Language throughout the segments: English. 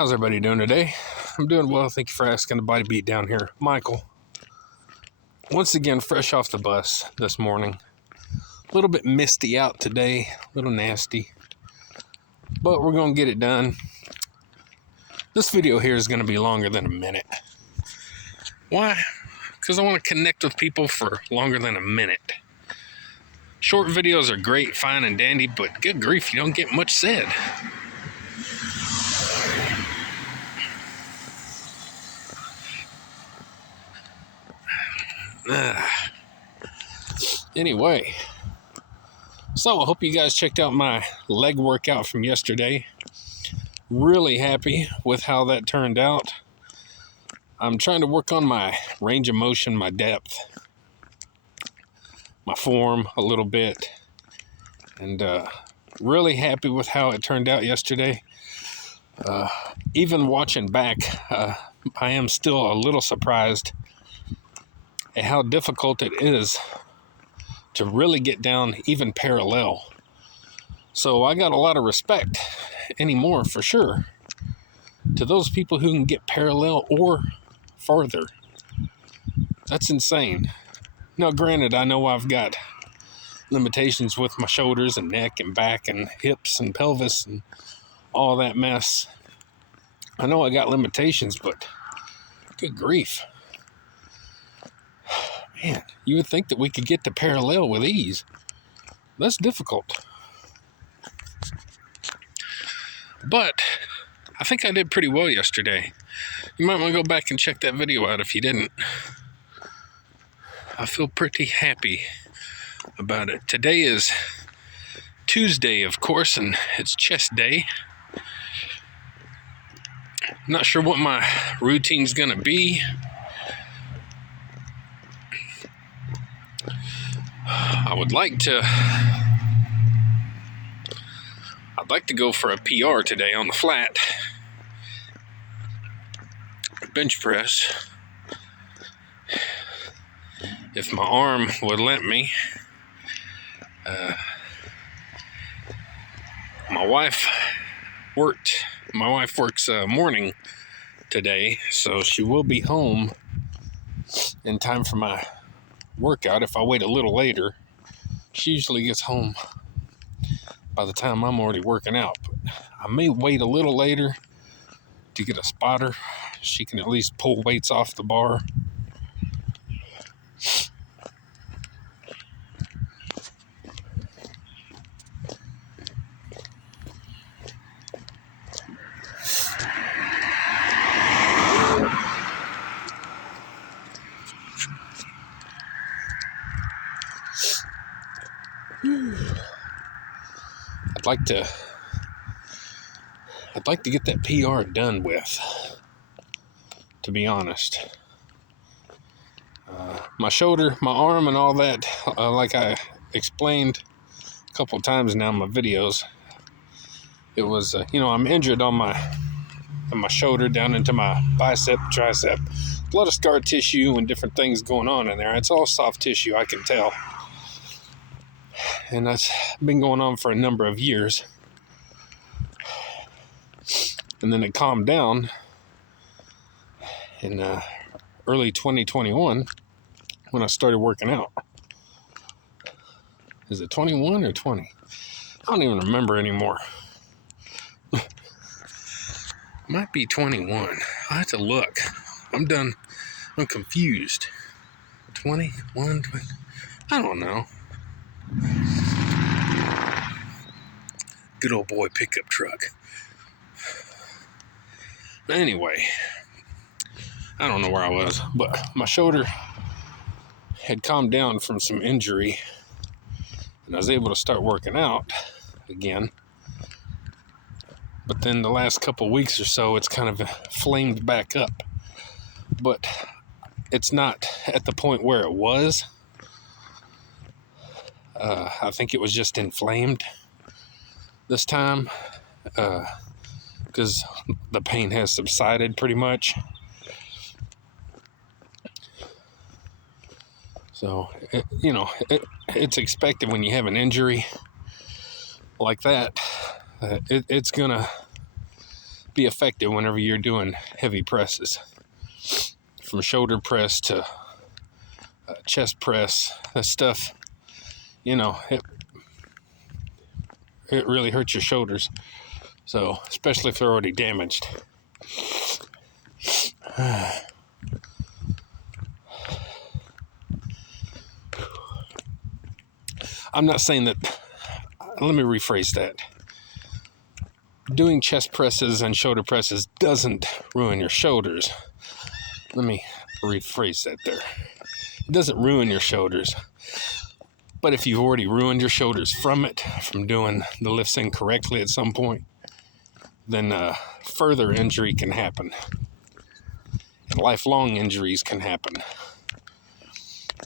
How's everybody doing today? I'm doing well. Thank you for asking. The body beat down here. Michael. Once again, fresh off the bus this morning. A little bit misty out today. A little nasty. But we're going to get it done. This video here is going to be longer than a minute. Why? Because I want to connect with people for longer than a minute. Short videos are great, fine, and dandy, but good grief, you don't get much said. Anyway, so I hope you guys checked out my leg workout from yesterday. Really happy with how that turned out. I'm trying to work on my range of motion, my depth, my form a little bit, and really happy with how it turned out yesterday. Even watching back, I am still a little surprised at how difficult it is to really get down even parallel. So I got a lot of respect anymore, for sure, to those people who can get parallel or farther. That's insane. Now, granted, I know I've got limitations with my shoulders and neck and back and hips and pelvis and all that mess. I know I got limitations, but good grief. Man, you would think that we could get to parallel with ease. That's difficult. But I think I did pretty well yesterday. You might want to go back and check that video out if you didn't. I feel pretty happy about it. Today is Tuesday, of course, and it's chest day. Not sure what my routine's gonna be. I'd like to go for a PR today on the flat. Bench press. If my arm would let me. My wife works morning today, so she will be home in time for my workout. If I wait a little later, she usually gets home by the time I'm already working out. But I may wait a little later to get a spotter. She can at least pull weights off the bar. I'd like to get that PR done with, to be honest. My shoulder, my arm, and all that, like I explained a couple of times now in my videos, it was, I'm injured on my shoulder down into my bicep, tricep. A lot of scar tissue and different things going on in there. It's all soft tissue, I can tell. And that's been going on for a number of years. And then it calmed down in early 2021 when I started working out. Is it 21 or 20? I don't even remember anymore. Might be 21. I have to look. I'm done. I'm confused. 21, 20. I don't know. Good old boy pickup truck. Anyway, I don't know where I was, but my shoulder had calmed down from some injury, and I was able to start working out again. But then the last couple of weeks or so, it's kind of flamed back up. But it's not at the point where it was. I think it was just inflamed this time. Because the pain has subsided pretty much. So, it's expected when you have an injury like that. It's gonna be effective whenever you're doing heavy presses. From shoulder press to chest press, that stuff, it really hurts your shoulders. So, especially if they're already damaged. I'm not saying that, let me rephrase that. Doing chest presses and shoulder presses doesn't ruin your shoulders. Let me rephrase that there. It doesn't ruin your shoulders. But if you've already ruined your shoulders from doing the lifts incorrectly at some point, then further injury can happen. And lifelong injuries can happen.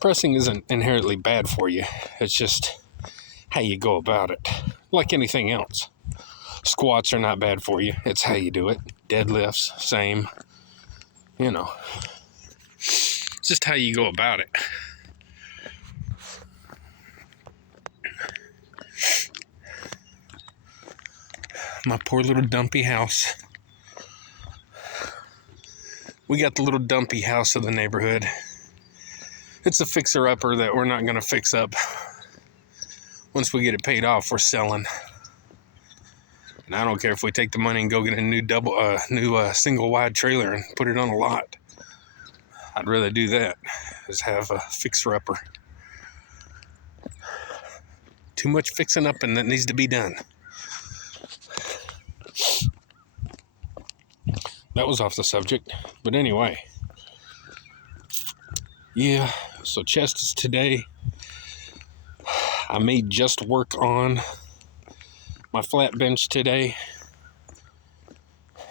Pressing isn't inherently bad for you. It's just how you go about it. Like anything else. Squats are not bad for you. It's how you do it. Deadlifts, same. It's just how you go about it. My poor little dumpy house. We got the little dumpy house of the neighborhood. It's a fixer-upper that we're not going to fix up. Once we get it paid off, we're selling. And I don't care if we take the money and go get a new single-wide trailer and put it on a lot. I'd rather do that is have a fixer-upper. Too much fixing up and that needs to be done. That was off the subject. But anyway. Yeah, so chest is today. I may just work on my flat bench today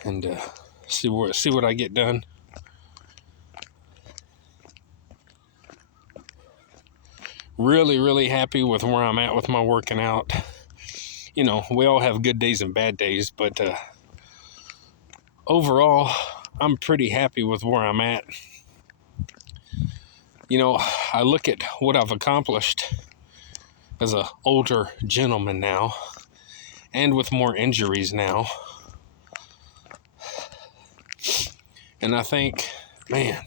and see what I get done. Really, really happy with where I'm at with my working out. We all have good days and bad days, but overall, I'm pretty happy with where I'm at. I look at what I've accomplished as an older gentleman now, and with more injuries now. And I think, man,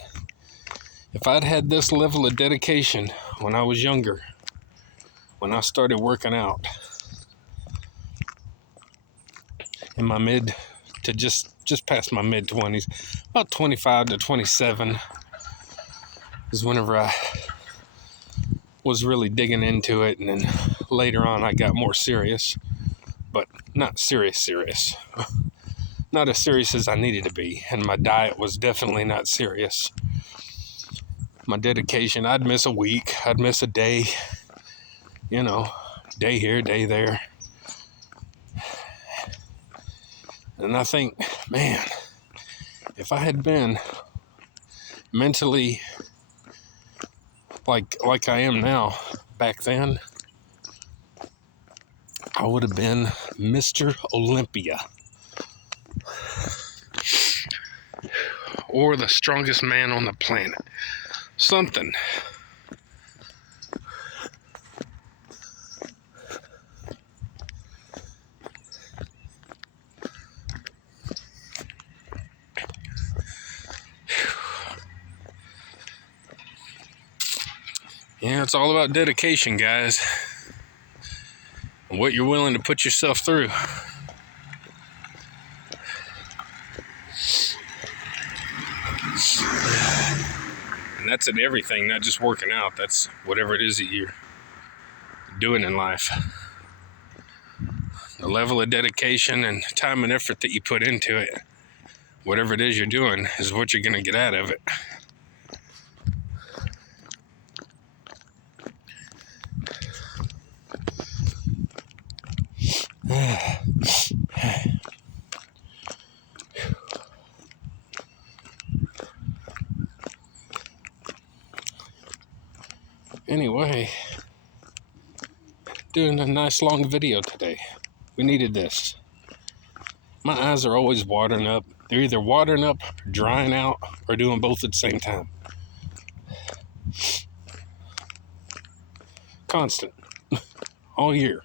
if I'd had this level of dedication when I was younger, when I started working out, in my mid to just past my mid-20s, about 25 to 27 is whenever I was really digging into it, and then later on I got more serious, but not serious. Not as serious as I needed to be, and my diet was definitely not serious. My dedication, I'd miss a week, I'd miss a day, day here, day there. And I think, man, if I had been mentally like I am now back then, I would have been Mr. Olympia. Or the strongest man on the planet. Something. Yeah, it's all about dedication, guys. And what you're willing to put yourself through. And that's in everything, not just working out. That's whatever it is that you're doing in life. The level of dedication and time and effort that you put into it, whatever it is you're doing, is what you're going to get out of it. Anyway, doing a nice long video today. We needed this. My eyes are always watering up. They're either watering up, drying out, or doing both at the same time. Constant. All year.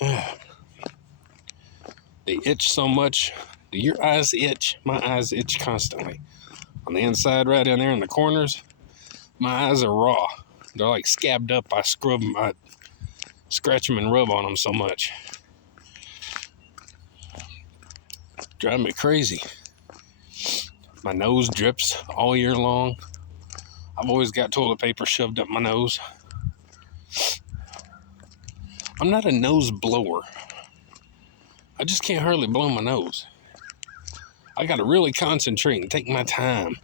They itch so much, Do your eyes itch? My eyes itch constantly. On the inside, right in there in the corners, my eyes are raw. They're like scabbed up. I scratch them and rub on them so much. Drive me crazy. My nose drips all year long. I've always got toilet paper shoved up my nose. I'm not a nose blower. I just can't hardly blow my nose. I got to really concentrate and take my time.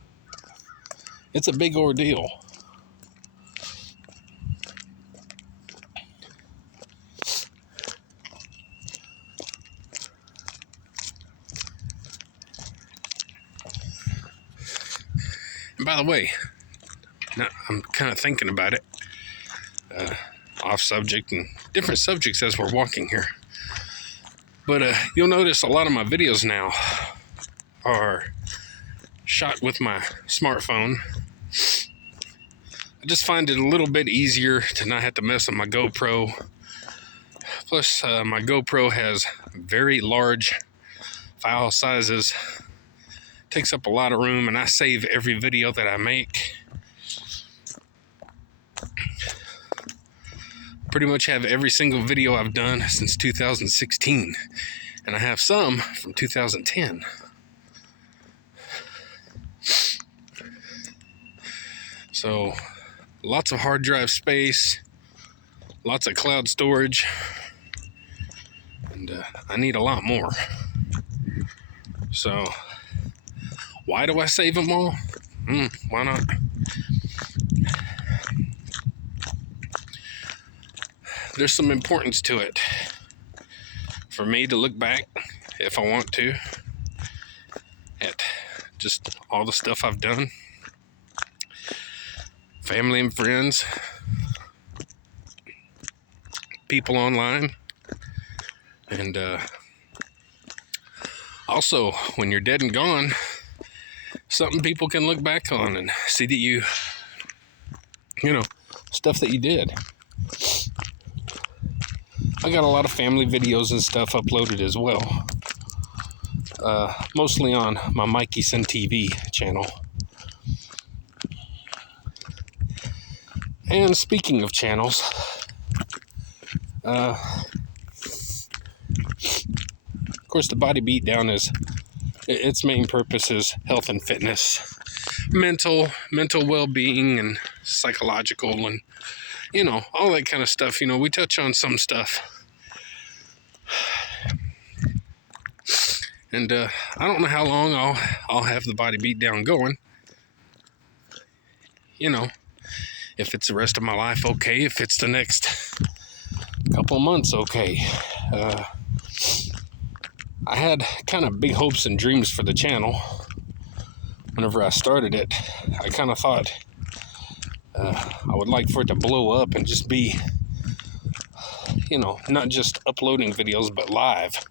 It's a big ordeal. And by the way, now I'm kind of thinking about it, off subject and different subjects as we're walking here. But you'll notice a lot of my videos now are shot with my smartphone. I just find it a little bit easier to not have to mess with my GoPro. Plus, my GoPro has very large file sizes. Takes up a lot of room, and I save every video that I make. Pretty much have every single video I've done since 2016, and I have some from 2010. So, lots of hard drive space, lots of cloud storage, and I need a lot more. So, why do I save them all? Why not? There's some importance to it. For me to look back, if I want to, at just all the stuff I've done. Family and friends. People online. And also, when you're dead and gone, something people can look back on and see that you know, stuff that you did. I got a lot of family videos and stuff uploaded as well. Mostly on my Mikey Sun TV channel. And speaking of channels, of course the Body Beatdown is, its main purpose is health and fitness, mental well-being and psychological and, you know, all that kind of stuff. You know, we touch on some stuff. And I don't know how long I'll have the Body Beatdown going. You know, if it's the rest of my life, okay. If it's the next couple of months, okay. I had kind of big hopes and dreams for the channel. Whenever I started it, I kind of thought I would like for it to blow up and just be, you know, not just uploading videos, but live.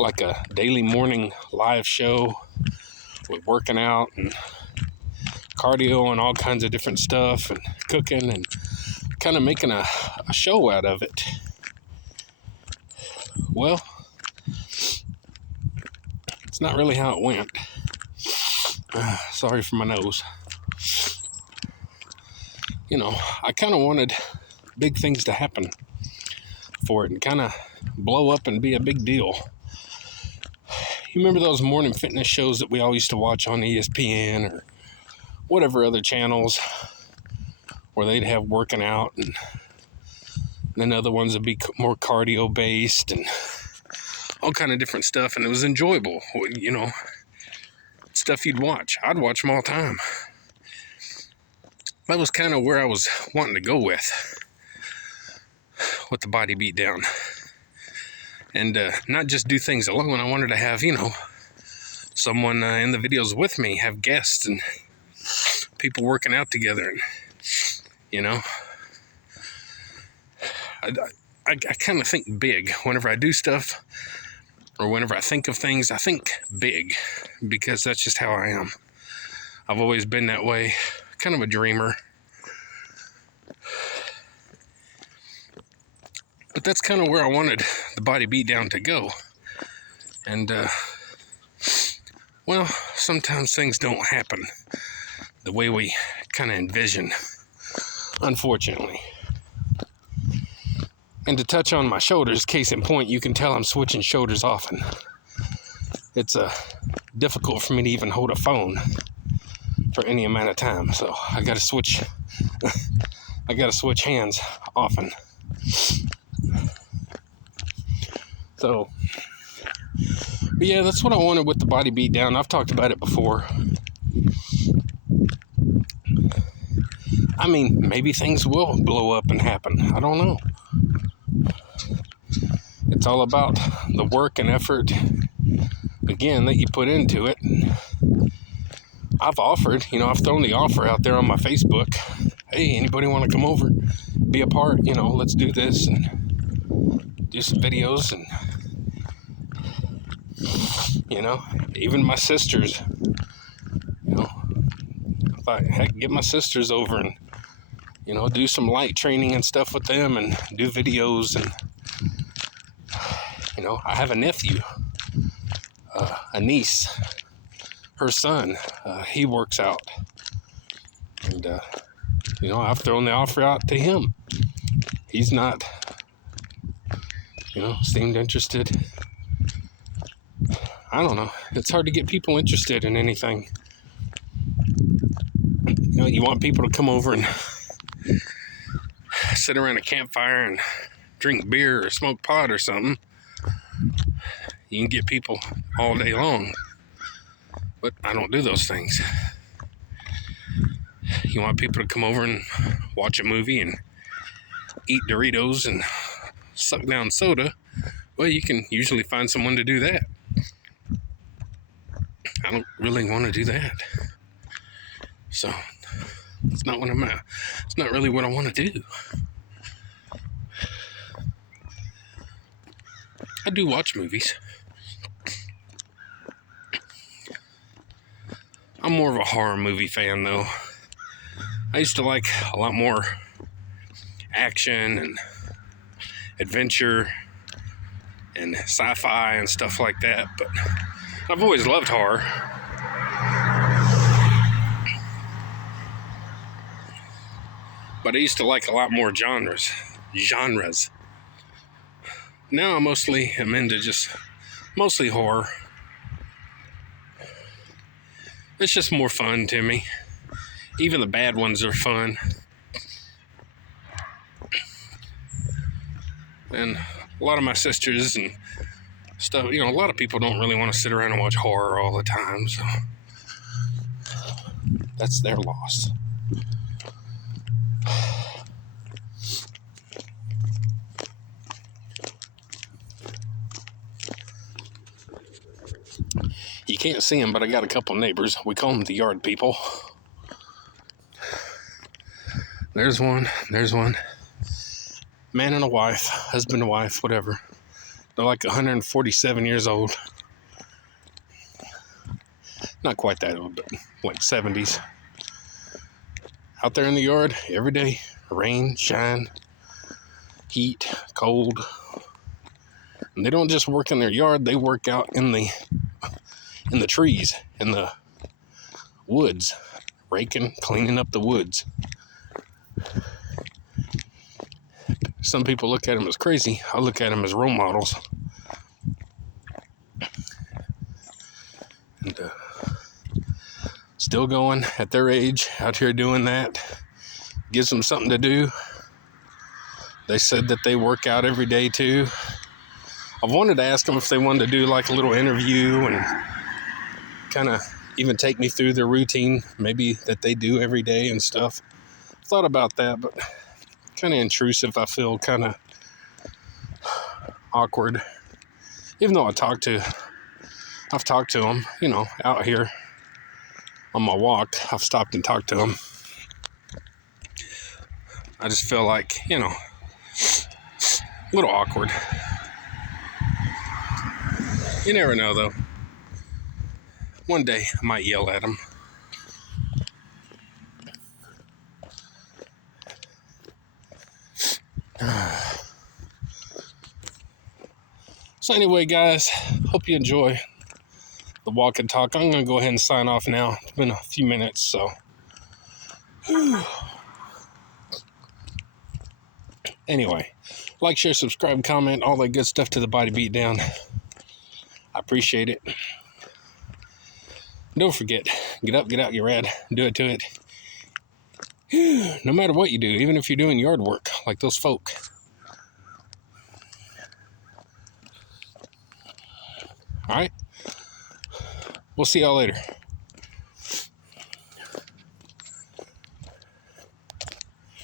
Like a daily morning live show with working out and cardio and all kinds of different stuff and cooking and kind of making a show out of it. Well, it's not really how it went. Sorry for my nose. You know, I kind of wanted big things to happen for it and kind of blow up and be a big deal. You remember those morning fitness shows that we all used to watch on ESPN or whatever other channels where they'd have working out, and then other ones would be more cardio based and all kind of different stuff, and it was enjoyable, you know, stuff you'd watch. I'd watch them all the time. That was kind of where I was wanting to go with the Body Beatdown. And not just do things alone. I wanted to have, you know, someone in the videos with me, have guests and people working out together. And, you know, I kind of think big. Whenever I do stuff or whenever I think of things, I think big because that's just how I am. I've always been that way, kind of a dreamer. But that's kind of where I wanted the Body Beatdown to go. And Well, sometimes things don't happen the way we kind of envision, unfortunately. And to touch on my shoulders, case in point, you can tell I'm switching shoulders often. It's difficult for me to even hold a phone for any amount of time, so I gotta switch hands often. So, but yeah, that's what I wanted with the body beat down. I've talked about it before. I mean, maybe things will blow up and happen. I don't know. It's all about the work and effort, again, that you put into it. I've offered, I've thrown the offer out there on my Facebook. Hey, anybody want to come over, be a part? Let's do this and do some videos. And, even my sisters, I thought, heck, get my sisters over and, do some light training and stuff with them and do videos. And, I have a nephew, a niece, her son, he works out. And, I've thrown the offer out to him. He's not, seemed interested. I don't know. It's hard to get people interested in anything. You want people to come over and sit around a campfire and drink beer or smoke pot or something. You can get people all day long. But I don't do those things. You want people to come over and watch a movie and eat Doritos and suck down soda. Well, you can usually find someone to do that. I don't really want to do that. So it's not what it's not really what I want to do. I do watch movies. I'm more of a horror movie fan, though. I used to like a lot more action and adventure and sci-fi and stuff like that, but I've always loved horror. But I used to like a lot more genres. Now I mostly am into mostly horror. It's just more fun to me. Even the bad ones are fun. And a lot of my sisters and stuff, a lot of people don't really want to sit around and watch horror all the time, so that's their loss. You can't see them, but I got a couple neighbors. We call them the yard people. There's one. Man and a wife, husband and wife, whatever. They're like 147 years old. Not quite that old, but like 70s. Out there in the yard every day. Rain, shine, heat, cold. And they don't just work in their yard, they work out in the trees, in the woods, raking, cleaning up the woods. Some people look at them as crazy. I look at them as role models. And still going at their age, out here doing that. Gives them something to do. They said that they work out every day too. I've wanted to ask them if they wanted to do like a little interview and kind of even take me through their routine, maybe that they do every day and stuff. Thought about that, but kind of intrusive. I feel kind of awkward. Even though I've talked to them, out here on my walk. I've stopped and talked to them. I just feel like, a little awkward. You never know, though. One day, I might yell at them. So anyway, guys, hope you enjoy the walk and talk. I'm going to go ahead and sign off now. It's been a few minutes, so. Anyway, like, share, subscribe, comment, all that good stuff to the Body Beatdown. I appreciate it. Don't forget, get up, get out, get rad, do it to it. No matter what you do, even if you're doing yard work like those folk. All right? We'll see y'all later.